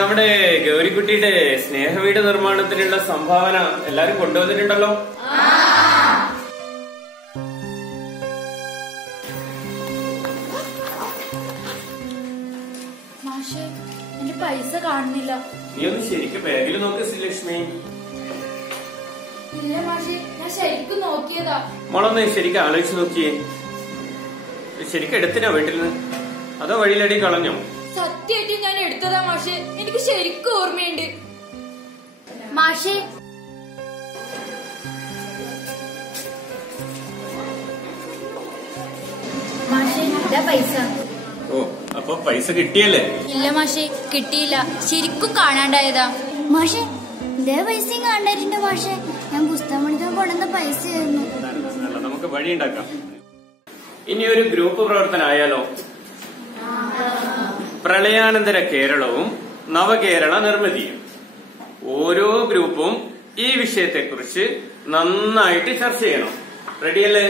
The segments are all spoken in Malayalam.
നമ്മുടെ ഗൗരിക്കുട്ടിയുടെ സ്നേഹവീട് നിർമ്മാണത്തിനുള്ള സംഭാവന എല്ലാരും കൊണ്ടുവന്നിട്ടുണ്ടല്ലോ. എന്റെ പൈസ കാണുന്നില്ല. നീ ഒന്ന് ശരിക്കും ബാഗിൽ നോക്ക് ശ്രീലക്ഷ്മി. ഇല്ല മാഷെ ഞാൻ ശരിക്കും നോക്കിയതാ. മോളൊന്ന് ശരിക്കും ആലോചിച്ച് നോക്കിയേ. ശരിക്കും എടുത്തിനാ വീട്ടിൽ നിന്ന്? അതോ വഴിയിലടി കളഞ്ഞോ? എടുത്തതാ മാഷെ. എനിക്ക് ശരിക്കും ഓർമ്മയുണ്ട്. മാഷെ. മാഷെ പൈസ. ഓ അപ്പൊ പൈസ കിട്ടിയല്ലേ? ഇല്ല മാഷെ കിട്ടിയില്ല. ശരിക്കും കാണാണ്ടായതാ. മാഷെ ഇതേ പൈസയും കണ്ടിട്ടുണ്ട് മാഷെ. ഞാൻ പുസ്തകം പഠിക്കാൻ കൊണ്ടുവന്ന പൈസയായിരുന്നു. നമുക്ക് വഴിയുണ്ടാക്കാം. ഇനി ഒരു ഗ്രൂപ്പ് പ്രവർത്തനം ആയാലോ? പ്രളയാനന്തര കേരളവും നവകേരള നിർമ്മിതിയും. ഓരോ ഗ്രൂപ്പും ഈ വിഷയത്തെക്കുറിച്ച് നന്നായിട്ട് ചർച്ച ചെയ്യണം. റെഡിയല്ലേ?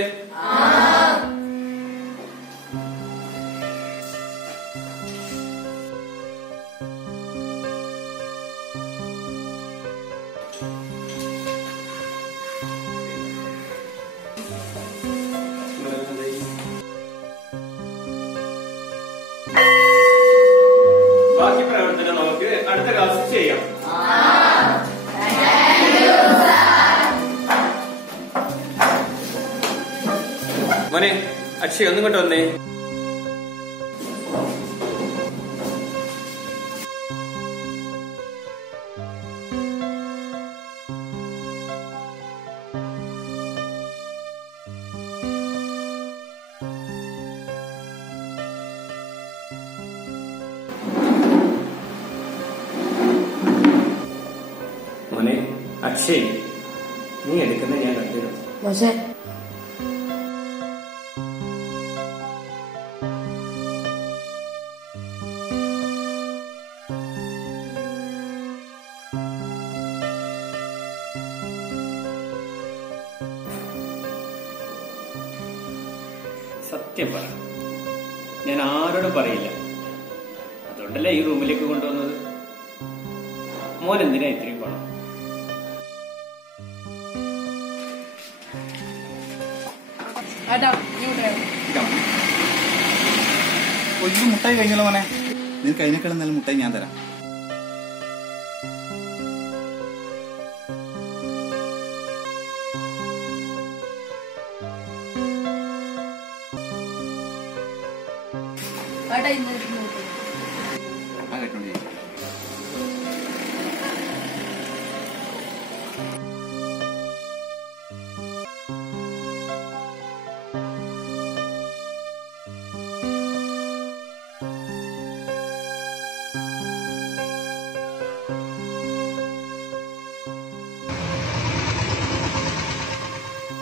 ബാക്കി പ്രവർത്തനം നമുക്ക് അടുത്ത ക്ലാസ്സിൽ ചെയ്യാം. മോനെ അക്ഷയ് ഒന്നും കൊണ്ട് വന്നേ. അക്ഷയ് നീ എടുക്കുന്ന ഞാൻ കണ്ടിരുന്നു പക്ഷേ സത്യം പറ. ഞാൻ ആരോടും പറയില്ല. അതുകൊണ്ടല്ലേ ഈ റൂമിലേക്ക് കൊണ്ടുവന്നത്? മോൻ എന്തിനാ ഇത്രയും പണം? ഒരു മുട്ടായി കഴിഞ്ഞല്ലോ മോനെ. നിനക്ക് അതിനേക്കാളും നല്ല മുട്ടായി ഞാൻ തരാം. ആ കേട്ടോണ്ടി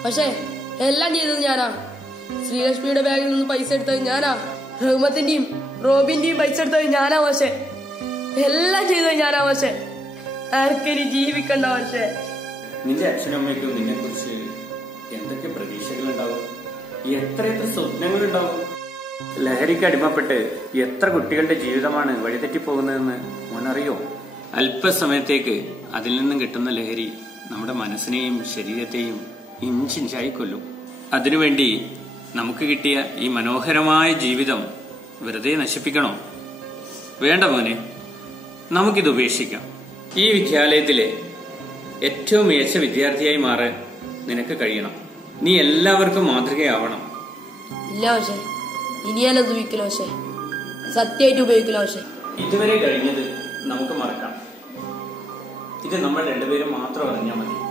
പക്ഷേ എല്ലാം ചെയ്തത് ഞാനാ. ശ്രീലക്ഷ്മിയുടെ ബാഗിൽ നിന്ന് പൈസ എടുത്തത് ഞാനാ. റഹ്മത്തിന്റെയും റോബിന്റെയും പൈസ എടുത്തത് ഞാനാ പക്ഷേ എല്ലാം ചെയ്തത് ഞാനാ പക്ഷേ ആർക്കൊരു ജീവിക്കണ്ട പക്ഷേ നിന്റെ അച്ഛനും അമ്മയ്ക്കും നിന്നെ കുറിച്ച് എന്തൊക്കെ പ്രതീക്ഷകളുണ്ടാവും? എത്ര എത്ര സ്വപ്നങ്ങളുണ്ടാവും? ലഹരിക്ക് അടിമപ്പെട്ട് എത്ര കുട്ടികളുടെ ജീവിതമാണ് വഴിതെറ്റി വഴിതെറ്റിപ്പോകുന്നതെന്ന് മോനറിയോ? അല്പസമയത്തേക്ക് അതിൽ നിന്നും കിട്ടുന്ന ലഹരി നമ്മുടെ മനസ്സിനെയും ശരീരത്തെയും ഇഞ്ചിഞ്ചായി കൊല്ലും അതിനുവേണ്ടി നമുക്ക് കിട്ടിയ ഈ മനോഹരമായ ജീവിതം വെറുതെ നശിപ്പിക്കണോ? വേണ്ട മോനെ നമുക്കിത് ഉപേക്ഷിക്കാം. ഈ വിദ്യാലയത്തിലെ ഏറ്റവും മികച്ച വിദ്യാർത്ഥിയായി മാറാൻ നിനക്ക് കഴിയണം. നീ എല്ലാവർക്കും മാതൃകയാവണം. ഇല്ല പക്ഷേ ഇനിയാലും അത് ഉപയോഗിക്കില്ല പക്ഷേ സത്യമായിട്ട് ഉപയോഗിക്കില്ല പക്ഷേ ഇതുവരെ കഴിഞ്ഞത് നമുക്ക് മറക്കാം. ഇത് നമ്മൾ രണ്ടുപേരും മാത്രം അറിഞ്ഞാൽ മതി.